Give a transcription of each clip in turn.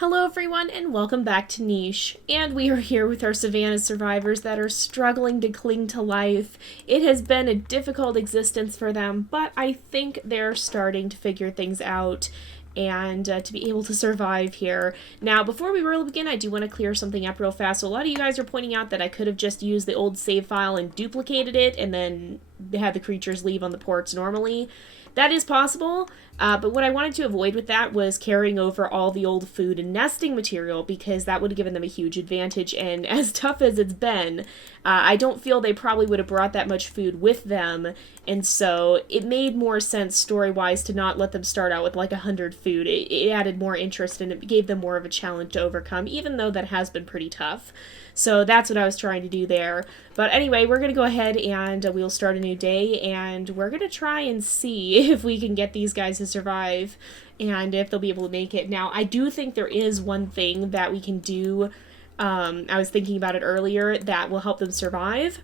Hello everyone and welcome back to Niche. And we are here with our Savanna survivors that are struggling to cling to life. It has been a difficult existence for them, but I think they're starting to figure things out and to be able to survive here. Now, before we really begin, I do want to clear something up real fast. So a lot of you guys are pointing out that I could have just used the old save file and duplicated it and then had the creatures leave on the ports normally. That is possible, but what I wanted to avoid with that was carrying over all the old food and nesting material because that would have given them a huge advantage, and as tough as it's been, I don't feel they probably would have brought that much food with them, and so it made more sense story-wise to not let them start out with like 100 food. It added more interest and it gave them more of a challenge to overcome, even though that has been pretty tough. So that's what I was trying to do there. But anyway, we're going to go ahead and we'll start a new day, and we're going to try and see if we can get these guys to survive and if they'll be able to make it. Now, I do think there is one thing that we can do, I was thinking about it earlier, that will help them survive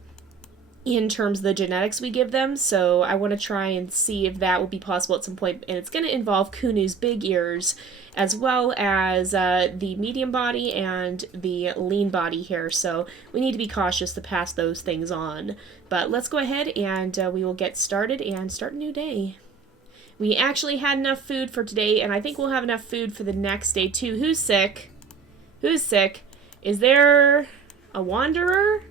in terms of the genetics we give them, so I want to try and see if that will be possible at some point, and it's going to involve Kunu's big ears, as well as the medium body and the lean body here, so we need to be cautious to pass those things on. But let's go ahead and we will get started and start a new day. We actually had enough food for today, and I think we'll have enough food for the next day too. Who's sick? Who's sick? Is there a wanderer?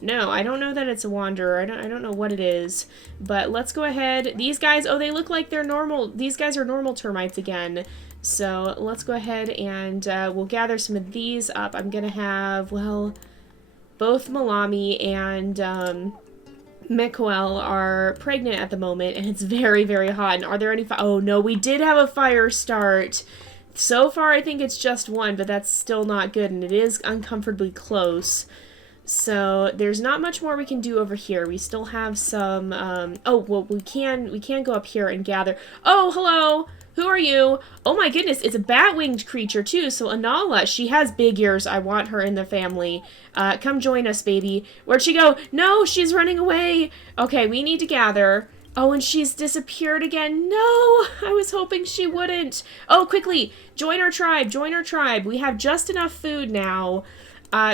No, I don't know that it's a wanderer. I don't know what it is. But let's go ahead. These guys, oh, they look like they're normal. These guys are normal termites again. So let's go ahead and we'll gather some of these up. I'm going to have, well, both Melami and Mikoel are pregnant at the moment, and it's very, very hot. And are there any oh, no, we did have a fire start. So far, I think it's just one, but that's still not good, and it is uncomfortably close. So there's not much more we can do over here. We still have some, oh, well, we can go up here and gather. Oh, hello! Who are you? Oh my goodness, it's a bat-winged creature too, so Anala, she has big ears. I want her in the family. Come join us, baby. Where'd she go? No, she's running away! Okay, we need to gather. Oh, and she's disappeared again. No! I was hoping she wouldn't. Oh, quickly! Join our tribe, join our tribe. We have just enough food now.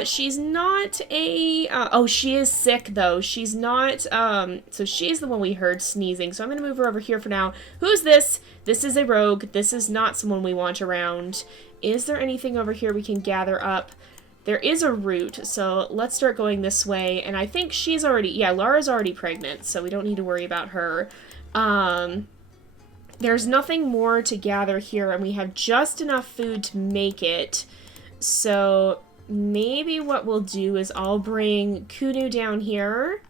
She's not a, oh, she is sick, though. She's not, so she's the one we heard sneezing, so I'm gonna move her over here for now. Who's this? This is a rogue. This is not someone we want around. Is there anything over here we can gather up? There is a root, so let's start going this way, and I think she's already, yeah, Lara's already pregnant, so we don't need to worry about her. There's nothing more to gather here, and we have just enough food to make it, so maybe what we'll do is I'll bring Kunu down here,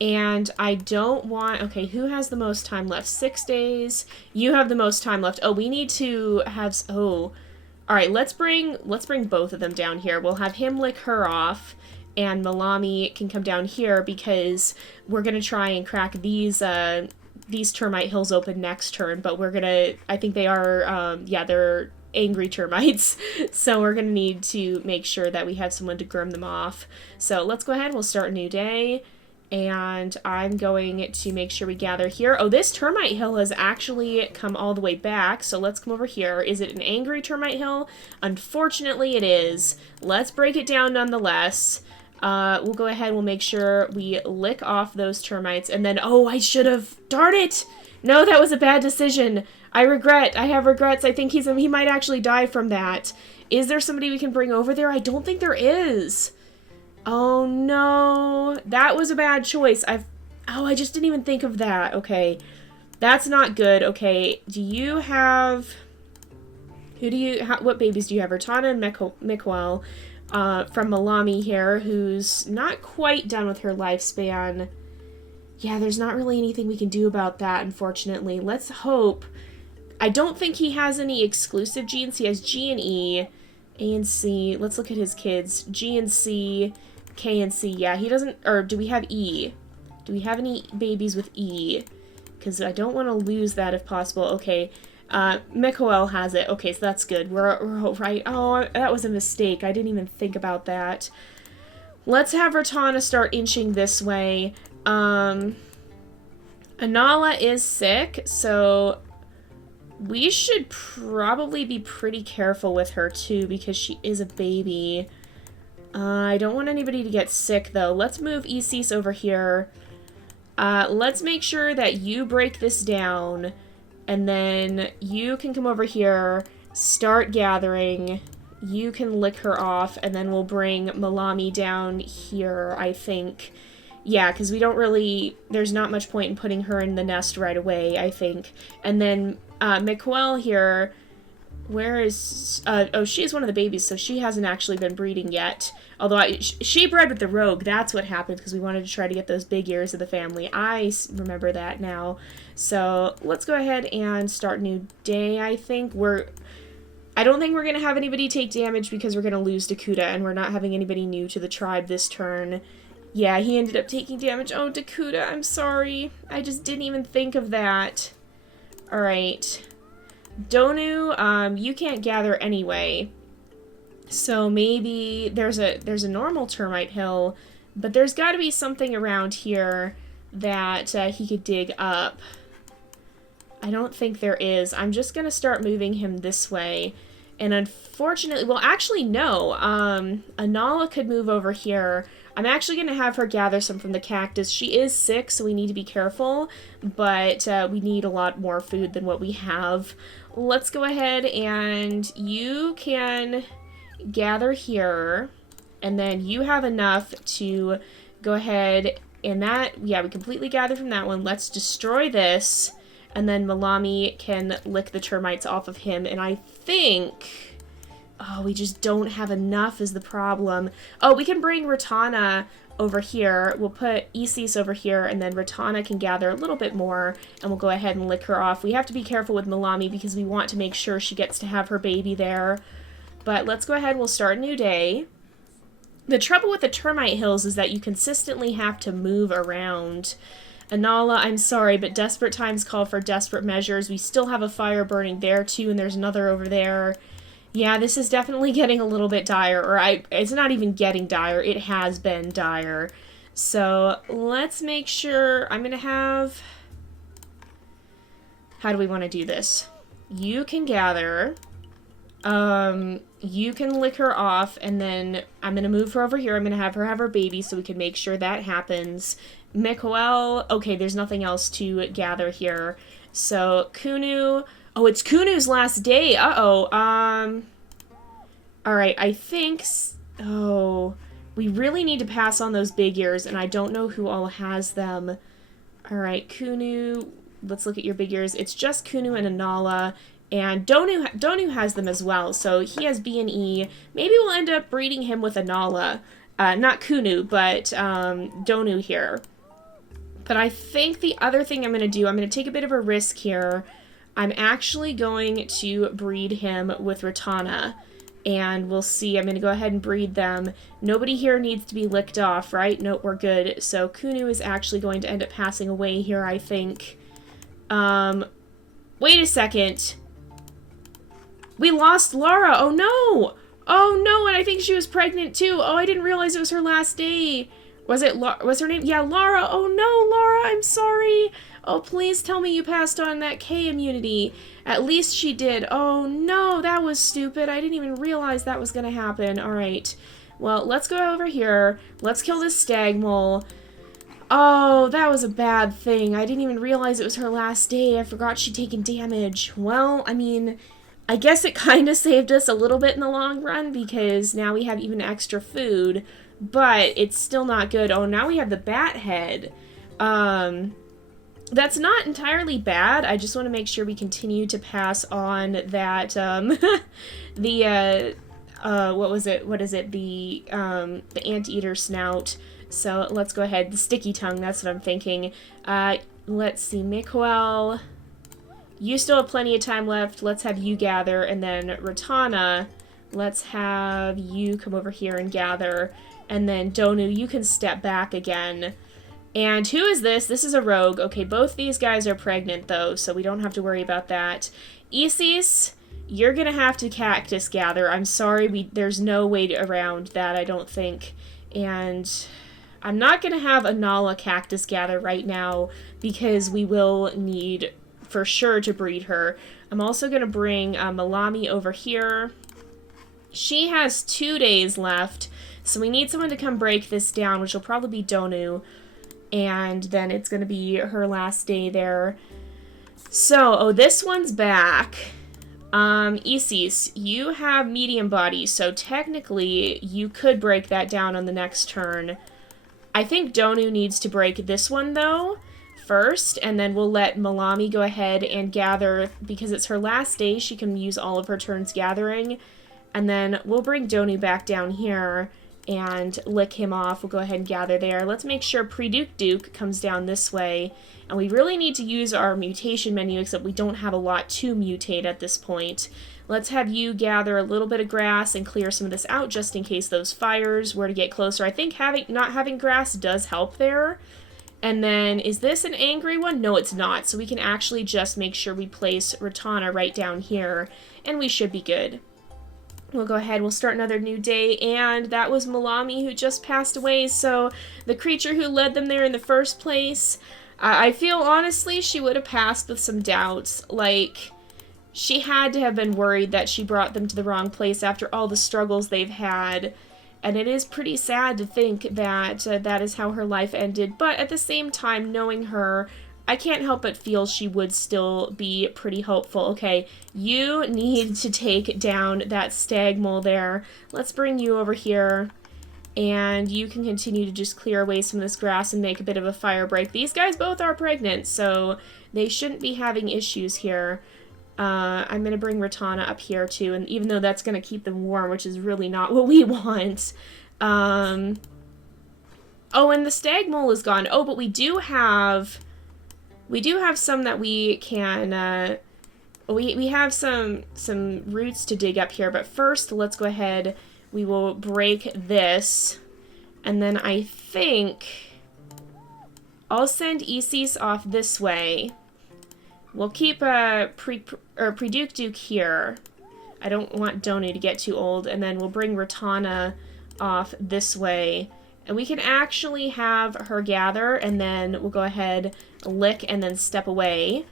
and I don't want, okay, who has the most time left? 6 days. You have the most time left. Oh, we need to have, oh, all right, let's bring both of them down here. We'll have him lick her off, and Melami can come down here because we're gonna try and crack these termite hills open next turn, but we're gonna, I think they are, yeah, they're angry termites, so we're gonna need to make sure that we have someone to grim them off. So let's go ahead, we'll start a new day, and I'm going to make sure we gather here. Oh, this termite hill has actually come all the way back, so let's come over here. Is it an angry termite hill? Unfortunately, it is. Let's break it down nonetheless. We'll go ahead, we'll make sure we lick off those termites, and then, oh, I should have, darn it! No, that was a bad decision. I have regrets. I think he might actually die from that. Is there somebody we can bring over there? I don't think there is. Oh no, that was a bad choice. I just didn't even think of that. Okay, that's not good. Okay, what babies do you have? Rotana and Mikoel, from Melami here, who's not quite done with her lifespan. Yeah, there's not really anything we can do about that, unfortunately. Let's hope. I don't think he has any exclusive genes. He has G and E, A and C. Let's look at his kids. G and C, K and C. Yeah, he doesn't, or do we have E? Do we have any babies with E? Because I don't want to lose that if possible. Okay, Mikoel has it. Okay, so that's good. We're right. Oh, that was a mistake. I didn't even think about that. Let's have Rotana start inching this way. Anala is sick, so We should probably be pretty careful with her, too, because she is a baby. I don't want anybody to get sick, though. Let's move Isis over here. Let's make sure that you break this down, and then you can come over here, start gathering. You can lick her off, and then we'll bring Melami down here, I think. Yeah, because we don't really... There's not much point in putting her in the nest right away, I think. And then Mikael here... Where is... oh, she is one of the babies, so she hasn't actually been breeding yet. Although she bred with the rogue. That's what happened, because we wanted to try to get those big ears of the family. I remember that now. So let's go ahead and start a new day, I think. I don't think we're going to have anybody take damage because we're going to lose Dakuda, and we're not having anybody new to the tribe this turn. Yeah, he ended up taking damage. Oh, Dakuda, I'm sorry. I just didn't even think of that. Alright. Donu, you can't gather anyway. So maybe there's a normal termite hill, but there's got to be something around here that he could dig up. I don't think there is. I'm just going to start moving him this way. And unfortunately, well, actually, no. Anala could move over here. I'm actually going to have her gather some from the cactus. She is sick, so we need to be careful, but we need a lot more food than what we have. Let's go ahead and you can gather here, and then you have enough to go ahead and that, yeah, we completely gathered from that one. Let's destroy this, and then Melami can lick the termites off of him, and I think... Oh, we just don't have enough is the problem. Oh, we can bring Ratana over here. We'll put Isis over here, and then Ratana can gather a little bit more, and we'll go ahead and lick her off. We have to be careful with Melami because we want to make sure she gets to have her baby there. But let's go ahead. We'll start a new day. The trouble with the termite hills is that you consistently have to move around. Anala, I'm sorry, but desperate times call for desperate measures. We still have a fire burning there, too, and there's another over there. Yeah, this is definitely getting a little bit dire, or it's not even getting dire, it has been dire. So, let's make sure, I'm gonna have... How do we want to do this? You can gather, you can lick her off, and then I'm gonna move her over here, I'm gonna have her baby so we can make sure that happens. Mikael, okay, there's nothing else to gather here. So, Kunu... Oh, it's Kunu's last day. Uh-oh. Alright, I think... Oh, we really need to pass on those big ears, and I don't know who all has them. Alright, Kunu... Let's look at your big ears. It's just Kunu and Anala, and Donu has them as well, so he has B and E. Maybe we'll end up breeding him with Anala. Not Kunu, but Donu here. But I think the other thing I'm going to do, I'm going to take a bit of a risk here. I'm actually going to breed him with Ratana, and we'll see. I'm going to go ahead and breed them. Nobody here needs to be licked off, right? Nope, we're good. So Kunu is actually going to end up passing away here, I think. Wait a second. We lost Lara. Oh, no. Oh, no, and I think she was pregnant, too. Oh, I didn't realize it was her last day. Was her name? Yeah, Lara. Oh, no, Lara, I'm sorry. Oh, please tell me you passed on that K immunity. At least she did. Oh, no, that was stupid. I didn't even realize that was going to happen. All right. Well, let's go over here. Let's kill this stag mole. Oh, that was a bad thing. I didn't even realize it was her last day. I forgot she'd taken damage. Well, I mean, I guess it kind of saved us a little bit in the long run because now we have even extra food, but it's still not good. Oh, now we have the bat head. That's not entirely bad. I just want to make sure we continue to pass on that, what was it? What is it? The anteater snout. So let's go ahead. The sticky tongue, that's what I'm thinking. Let's see, Mikael. You still have plenty of time left. Let's have you gather. And then Ratana, let's have you come over here and gather. And then Donu, you can step back again. And who is this? This is a rogue. Okay, both these guys are pregnant, though, so we don't have to worry about that. Isis, you're gonna have to cactus gather. I'm sorry, there's no way around that, I don't think. And I'm not gonna have Anala cactus gather right now, because we will need, for sure, to breed her. I'm also going to bring Melami over here. She has 2 days left, so we need someone to come break this down, which will probably be Donu. And then it's going to be her last day there. So, oh, this one's back. Isis, you have medium body, so technically you could break that down on the next turn. I think Donu needs to break this one, though, first, and then we'll let Melami go ahead and gather, because it's her last day, she can use all of her turns gathering, and then we'll bring Donu back down here and lick him off. We'll go ahead and gather there. Let's make sure Pre-Duke comes down this way, and we really need to use our mutation menu, except we don't have a lot to mutate at this point. Let's have you gather a little bit of grass and clear some of this out just in case those fires were to get closer. I think not having grass does help there. And then, is this an angry one? No, it's not. So we can actually just make sure we place Ratana right down here, and we should be good. We'll go ahead, we'll start another new day, and that was Melami who just passed away, so the creature who led them there in the first place, I feel honestly she would have passed with some doubts. Like, she had to have been worried that she brought them to the wrong place after all the struggles they've had. And it is pretty sad to think that that is how her life ended. But at the same time, knowing her, I can't help but feel she would still be pretty hopeful. Okay, you need to take down that stag mole there. Let's bring you over here. And you can continue to just clear away some of this grass and make a bit of a fire break. These guys both are pregnant, so they shouldn't be having issues here. I'm going to bring Ratana up here, too, and even though that's going to keep them warm, which is really not what we want. Oh, and the stag mole is gone. Oh, but we do have some that we can, we have some roots to dig up here, but first, let's go ahead. We will break this, and then I think I'll send Isis off this way. We'll keep Pre-Duke here. I don't want Donu to get too old, and then we'll bring Ratana off this way. And we can actually have her gather, and then we'll go ahead, lick, and then step away.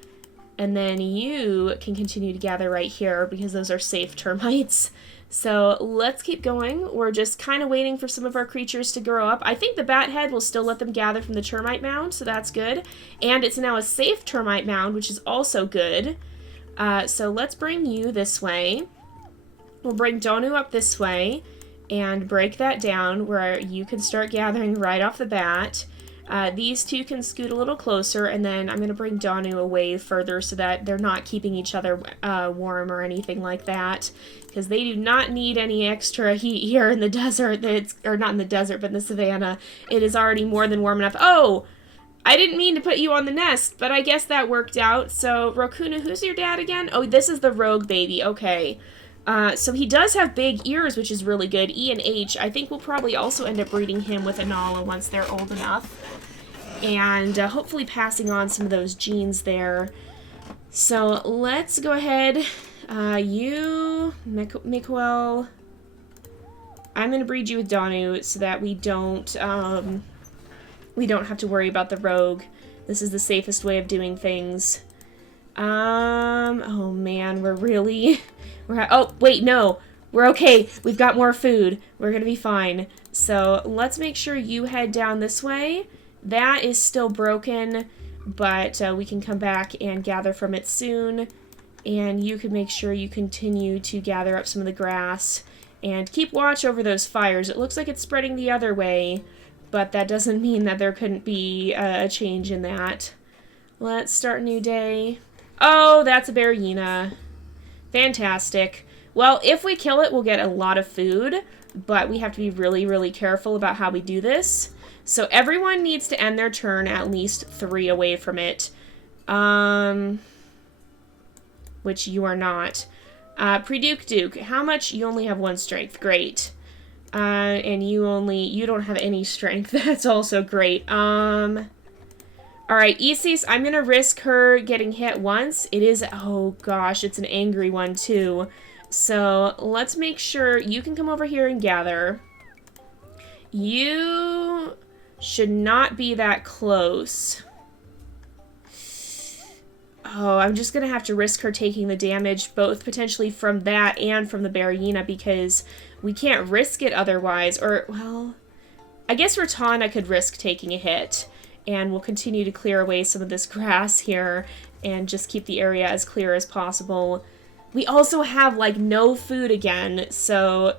And then you can continue to gather right here, because those are safe termites. So let's keep going. We're just kind of waiting for some of our creatures to grow up. I think the bat head will still let them gather from the termite mound, so that's good. And it's now a safe termite mound, which is also good. So let's bring you this way. We'll bring Donu up this way and break that down where you can start gathering right off the bat. These two can scoot a little closer, and then I'm going to bring Donu away further so that they're not keeping each other warm or anything like that, because they do not need any extra heat here in the desert, or not in the desert, but in the savannah. It is already more than warm enough. Oh! I didn't mean to put you on the nest, but I guess that worked out. So, Rokuna, who's your dad again? Oh, this is the rogue baby. Okay. So he does have big ears, which is really good. E and H. I think we'll probably also end up breeding him with Anala once they're old enough. And hopefully passing on some of those genes there. So let's go ahead. Mikael. I'm going to breed you with Donu so that we don't have to worry about the rogue. This is the safest way of doing things. Oh man, oh, wait, no. We're okay. We've got more food. We're gonna be fine. So let's make sure you head down this way. That is still broken, but we can come back and gather from it soon. And you can make sure you continue to gather up some of the grass and keep watch over those fires. It looks like it's spreading the other way, but that doesn't mean that there couldn't be a change in that. Let's start a new day. Oh, that's a Berryina. Fantastic. Well, if we kill it, we'll get a lot of food, but we have to be really, really careful about how we do this. So everyone needs to end their turn at least 3 away from it. Which you are not. Pre-Duke, how much? You only have 1 strength. Great. And you don't have any strength. That's also great. Alright, Isis, I'm gonna risk her getting hit once. It is, oh gosh, it's an angry one too. So let's make sure you can come over here and gather. You should not be that close. Oh, I'm just going to have to risk her taking the damage, both potentially from that and from the Berryina, because we can't risk it otherwise. Or, well, I guess Ratana could risk taking a hit, and we'll continue to clear away some of this grass here and just keep the area as clear as possible. We also have, like, no food again, so...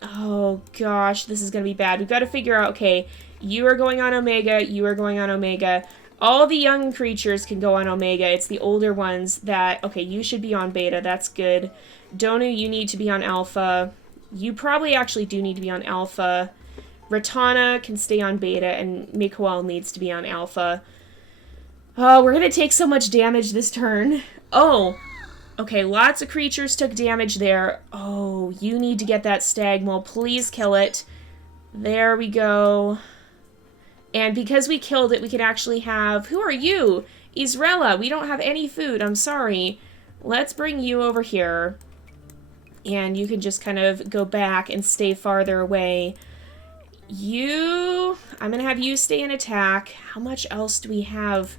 Oh, gosh, this is going to be bad. We've got to figure out, okay, you are going on Omega, you are going on Omega. All the young creatures can go on Omega. It's the older ones that... Okay, you should be on Beta. That's good. Donu, you need to be on Alpha. You probably actually do need to be on Alpha. Ratana can stay on Beta, and Mikoel needs to be on Alpha. Oh, we're going to take so much damage this turn. Oh, okay, lots of creatures took damage there. Oh, you need to get that Stagmole. Please kill it. There we go. And because we killed it, we can actually have... Who are you? Israela. We don't have any food. I'm sorry. Let's bring you over here. And you can just kind of go back and stay farther away. You... I'm going to have you stay in attack. How much else do we have?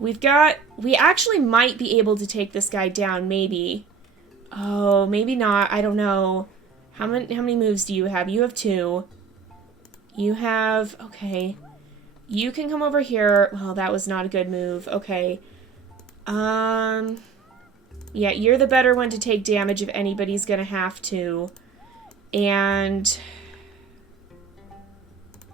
We've got... We actually might be able to take this guy down, maybe. Oh, maybe not. I don't know. How many moves do you have? You have 2. You have... Okay. You can come over here. Well, that was not a good move. Okay. Yeah, you're the better one to take damage if anybody's gonna have to. And...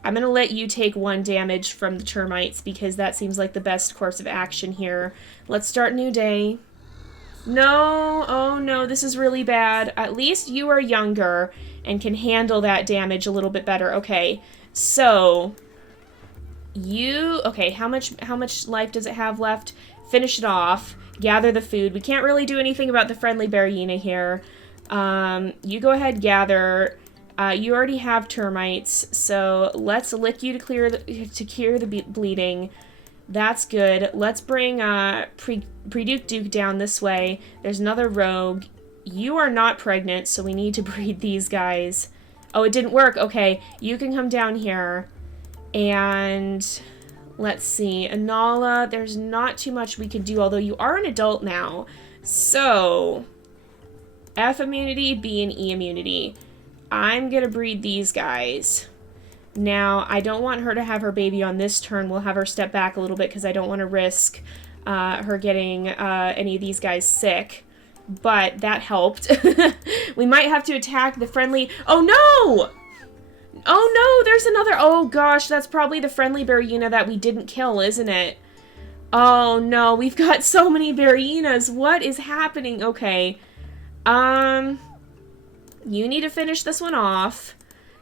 I'm going to let you take 1 damage from the termites because that seems like the best course of action here. Let's start new day. No, oh no, this is really bad. At least you are younger and can handle that damage a little bit better. Okay, so you, okay, how much life does it have left? Finish it off. Gather the food. We can't really do anything about the friendly Berryina here. You go ahead, gather. You already have termites, so let's lick you to cure the bleeding. That's good. Let's bring Pre-Duke down this way. There's another rogue. You are not pregnant, so we need to breed these guys. Oh, it didn't work. Okay, you can come down here. And let's see. Anala, there's not too much we can do, although you are an adult now. So, F immunity, B and E immunity. I'm going to breed these guys. Now, I don't want her to have her baby on this turn. We'll have her step back a little bit because I don't want to risk her getting any of these guys sick. But that helped. We might have to attack the friendly... Oh, no! Oh, no! There's another... Oh, gosh, that's probably the friendly Berryina that we didn't kill, isn't it? Oh, no, we've got so many Berryinas. What is happening? Okay. You need to finish this one off.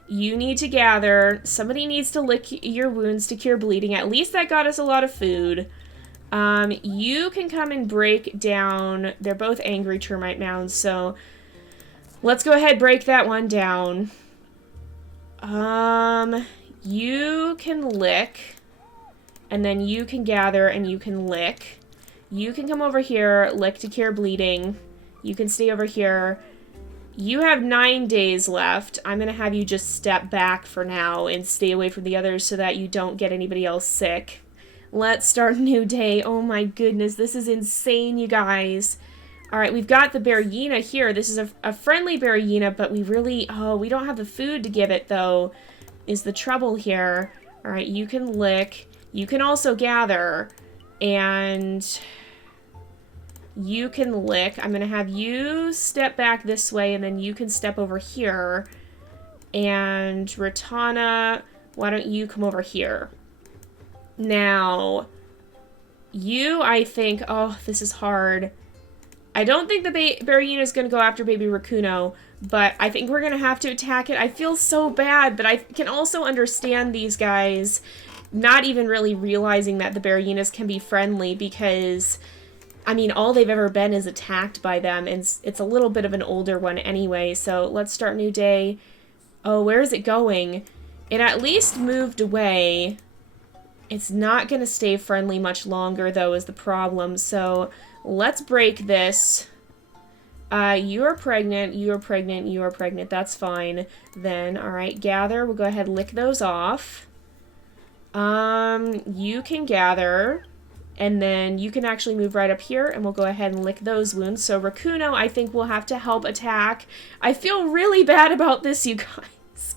You need to gather. Somebody needs to lick your wounds to cure bleeding. At least that got us a lot of food. You can come and break down. They're both angry termite mounds, so let's go ahead, break that one down. You can lick, and then you can gather, and you can lick. You can come over here, lick to cure bleeding. You can stay over here. You have 9 days left. I'm going to have you just step back for now and stay away from the others so that you don't get anybody else sick. Let's start a new day. Oh my goodness, this is insane, you guys. Alright, we've got the Berryina here. This is a friendly Berryina, but we really... Oh, we don't have the food to give it, though, is the trouble here. Alright, you can lick. You can also gather. And... You can lick. I'm going to have you step back this way, and then you can step over here. And Ratana, why don't you come over here? Now, you, I think... Oh, this is hard. I don't think the Berryina is going to go after baby Rakuno, but I think we're going to have to attack it. I feel so bad, but I can also understand these guys not even really realizing that the Berryinas can be friendly because... I mean, all they've ever been is attacked by them, and it's a little bit of an older one anyway, so let's start new day. Oh, where is it going? It at least moved away. It's not going to stay friendly much longer, though, is the problem, so let's break this. You are pregnant, you are pregnant, you are pregnant, that's fine. Then, alright, gather, we'll go ahead and lick those off. You can gather... And then you can actually move right up here, and we'll go ahead and lick those wounds. So Rakuno, I think, will have to help attack. I feel really bad about this, you guys.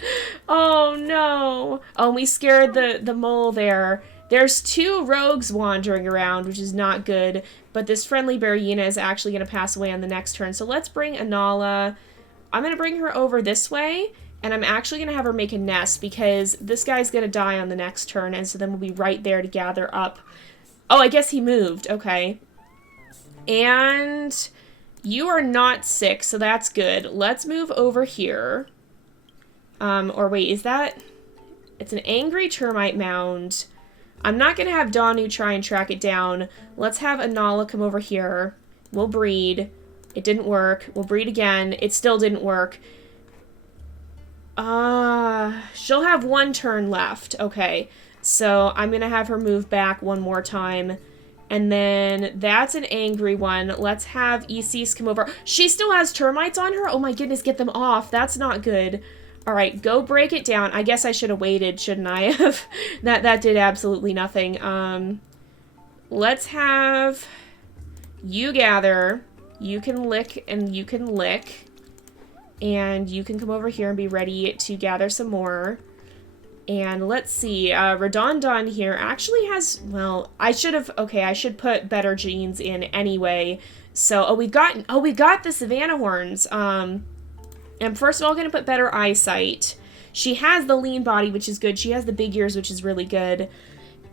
Oh, no. Oh, we scared the mole there. There's 2 rogues wandering around, which is not good. But this friendly Berryina is actually going to pass away on the next turn. So let's bring Anala. I'm going to bring her over this way. And I'm actually going to have her make a nest, because this guy's going to die on the next turn. And so then we'll be right there to gather up. Oh, I guess he moved. Okay. And you are not sick, so that's good. Let's move over here. Or wait, is that... It's an angry termite mound. I'm not going to have Danu try and track it down. Let's have Anala come over here. We'll breed. It didn't work. We'll breed again. It still didn't work. She'll have 1 turn left. Okay. So I'm going to have her move back 1 more time. And then that's an angry one. Let's have Isis come over. She still has termites on her? Oh my goodness, get them off. That's not good. All right, go break it down. I guess I should have waited, shouldn't I have? that did absolutely nothing. Let's have you gather. You can lick and you can lick. And you can come over here and be ready to gather some more. And let's see, Redondon here actually has, well, I should put better genes in anyway. So, we've got the Savanna horns. I'm first of all going to put better eyesight. She has the lean body, which is good. She has the big ears, which is really good.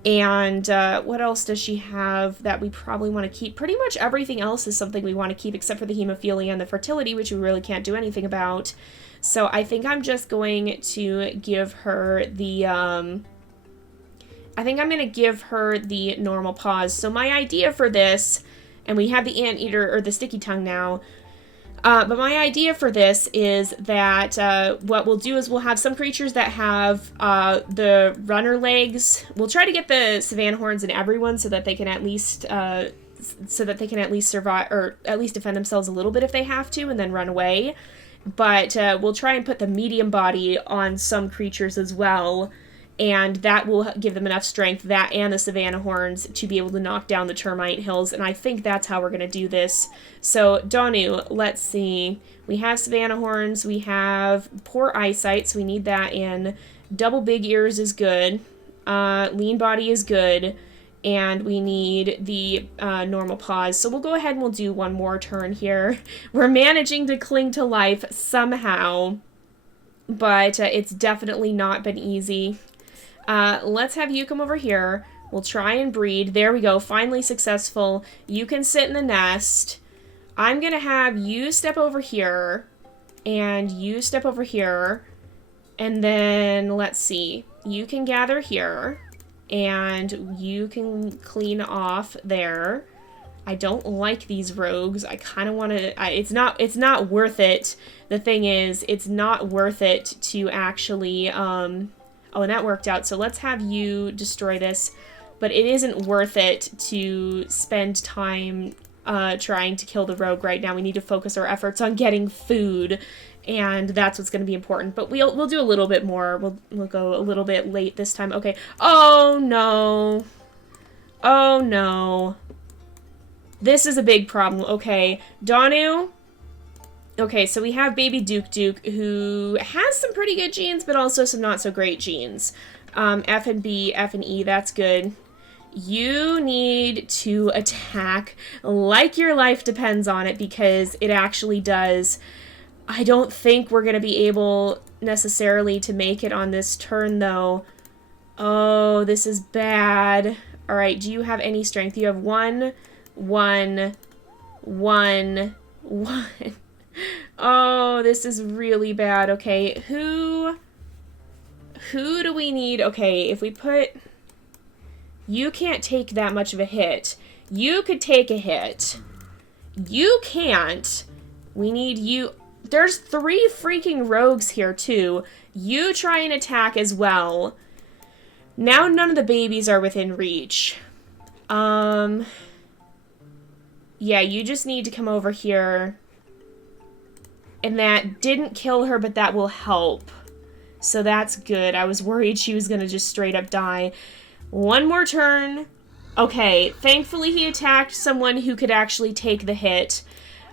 And, what else does she have that we probably want to keep? Pretty much everything else is something we want to keep, except for the hemophilia and the fertility, which we really can't do anything about. So I think I'm just going to give her the, normal paws. So my idea for this, and we have the anteater, or the sticky tongue now, but my idea for this is that what we'll do is we'll have some creatures that have the runner legs. We'll try to get the Savanna horns in everyone so that they can at least survive, or at least defend themselves a little bit if they have to, and then run away. But we'll try and put the medium body on some creatures as well, and that will give them enough strength, that and the Savanna horns, to be able to knock down the termite hills, and I think that's how we're going to do this. So, Danu, let's see. We have Savanna horns, we have poor eyesight, so we need that in. Double big ears is good. Lean body is good. And we need the normal paws. So we'll go ahead and we'll do 1 more turn here. We're managing to cling to life somehow, but it's definitely not been easy. Let's have you come over here. We'll try and breed. There we go. Finally successful. You can sit in the nest. I'm going to have you step over here, and you step over here, and then let's see. You can gather here. And you can clean off there. I don't like these rogues. I kind of want to... It's not worth it. The thing is, it's not worth it to actually... Oh, and that worked out. So let's have you destroy this. But it isn't worth it to spend time trying to kill the rogue right now. We need to focus our efforts on getting food. And that's what's going to be important. But we'll do a little bit more. We'll go a little bit late this time. Okay. Oh, no. Oh, no. This is a big problem. Okay. Danu. Okay, so we have baby Duke, who has some pretty good genes, but also some not so great genes. F and B, F and E, that's good. You need to attack like your life depends on it, because it actually does. I don't think we're going to be able necessarily to make it on this turn, though. Oh, this is bad. All right, do you have any strength? You have 1, 1, 1, 1. Oh, this is really bad. Okay, who do we need? Okay, if we put... You can't take that much of a hit. You could take a hit. You can't. We need you... There's 3 freaking rogues here, too. You try and attack as well. Now none of the babies are within reach. Yeah, you just need to come over here. And that didn't kill her, but that will help. So that's good. I was worried she was going to just straight up die. 1 more turn. Okay, thankfully he attacked someone who could actually take the hit.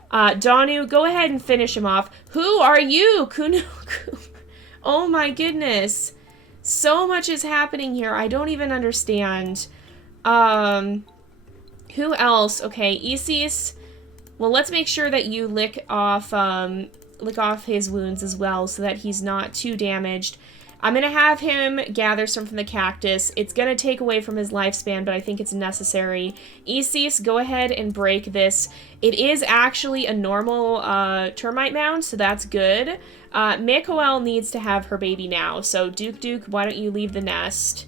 Danu, go ahead and finish him off. Who are you? Kuno. Oh my goodness. So much is happening here. I don't even understand. Who else? Okay, Isis. Well, let's make sure that you lick off his wounds as well so that he's not too damaged. I'm going to have him gather some from the cactus. It's going to take away from his lifespan, but I think it's necessary. Isis, go ahead and break this. It is actually a normal termite mound, so that's good. Mikoel needs to have her baby now, so Duke, why don't you leave the nest?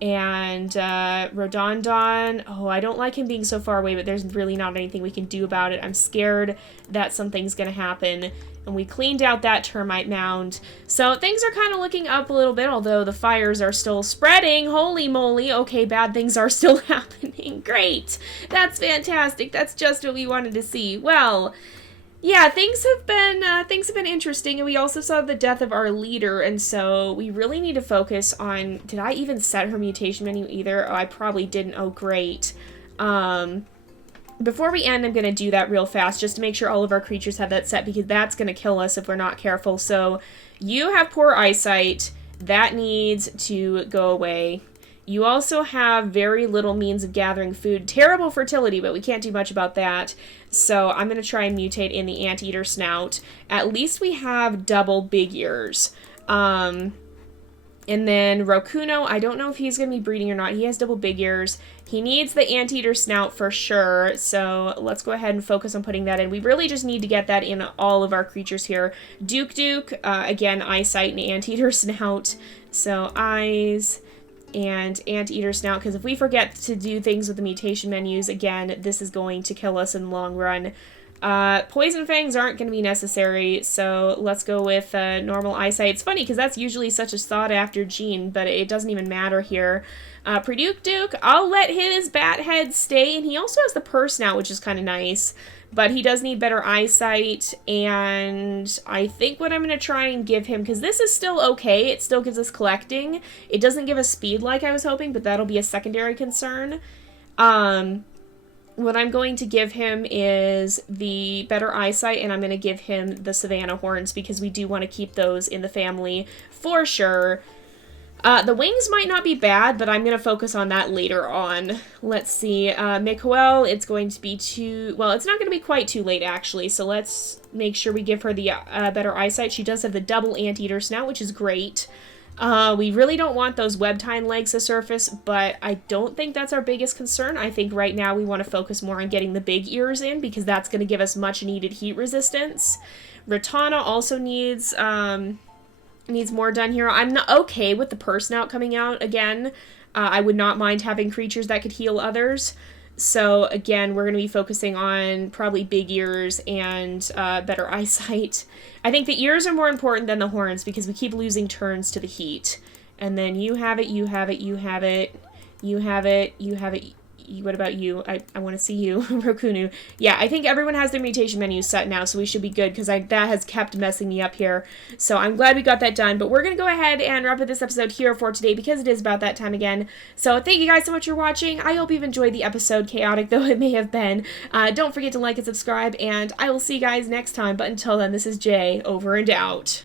And Rodondon, oh, I don't like him being so far away, but there's really not anything we can do about it. I'm scared that something's going to happen. And we cleaned out that termite mound. So things are kind of looking up a little bit, although the fires are still spreading. Holy moly. Okay, bad things are still happening. Great. That's fantastic. That's just what we wanted to see. Well, yeah, things have been interesting, and we also saw the death of our leader, and so we really need to focus on... Did I even set her mutation menu either? Oh, I probably didn't. Oh, great. Before we end, I'm going to do that real fast, just to make sure all of our creatures have that set, because that's going to kill us if we're not careful. So, you have poor eyesight. That needs to go away. You also have very little means of gathering food. Terrible fertility, but we can't do much about that. So, I'm going to try and mutate in the anteater snout. At least we have double big ears. And then Rokuno, I don't know if he's going to be breeding or not. He has double big ears. He needs the anteater snout for sure. So let's go ahead and focus on putting that in. We really just need to get that in all of our creatures here. Duke, again, eyesight and anteater snout. So eyes and anteater snout. Because if we forget to do things with the mutation menus, again, this is going to kill us in the long run. Poison fangs aren't going to be necessary, so let's go with normal eyesight. It's funny because that's usually such a sought-after gene, but it doesn't even matter here. Duke, I'll let his bat head stay, and he also has the purse snout, which is kind of nice, but he does need better eyesight, and I think what I'm going to try and give him, because this is still okay, it still gives us collecting. It doesn't give us speed like I was hoping, but that'll be a secondary concern. What I'm going to give him is the better eyesight, and I'm going to give him the Savanna horns, because we do want to keep those in the family for sure. The wings might not be bad, but I'm going to focus on that later on. Let's see. Mikoel, it's going to be too... Well, it's not going to be quite too late, actually, so let's make sure we give her the better eyesight. She does have the double anteater snout, which is great. We really don't want those web-tine legs to surface, but I don't think that's our biggest concern. I think right now we want to focus more on getting the big ears in, because that's going to give us much-needed heat resistance. Ratana also needs more done here. I'm not okay with the purse snout coming out again. I would not mind having creatures that could heal others. So, again, we're going to be focusing on probably big ears and better eyesight. I think the ears are more important than the horns because we keep losing turns to the heat. And then you have it, you have it, you have it, you have it, you have it. What about you? I want to see you, Rokunu. Yeah, I think everyone has their mutation menus set now, so we should be good, because that has kept messing me up here. So I'm glad we got that done, but we're going to go ahead and wrap up this episode here for today, because it is about that time again. So thank you guys so much for watching. I hope you've enjoyed the episode, chaotic though it may have been. Don't forget to like and subscribe, and I will see you guys next time. But until then, this is Jay, over and out.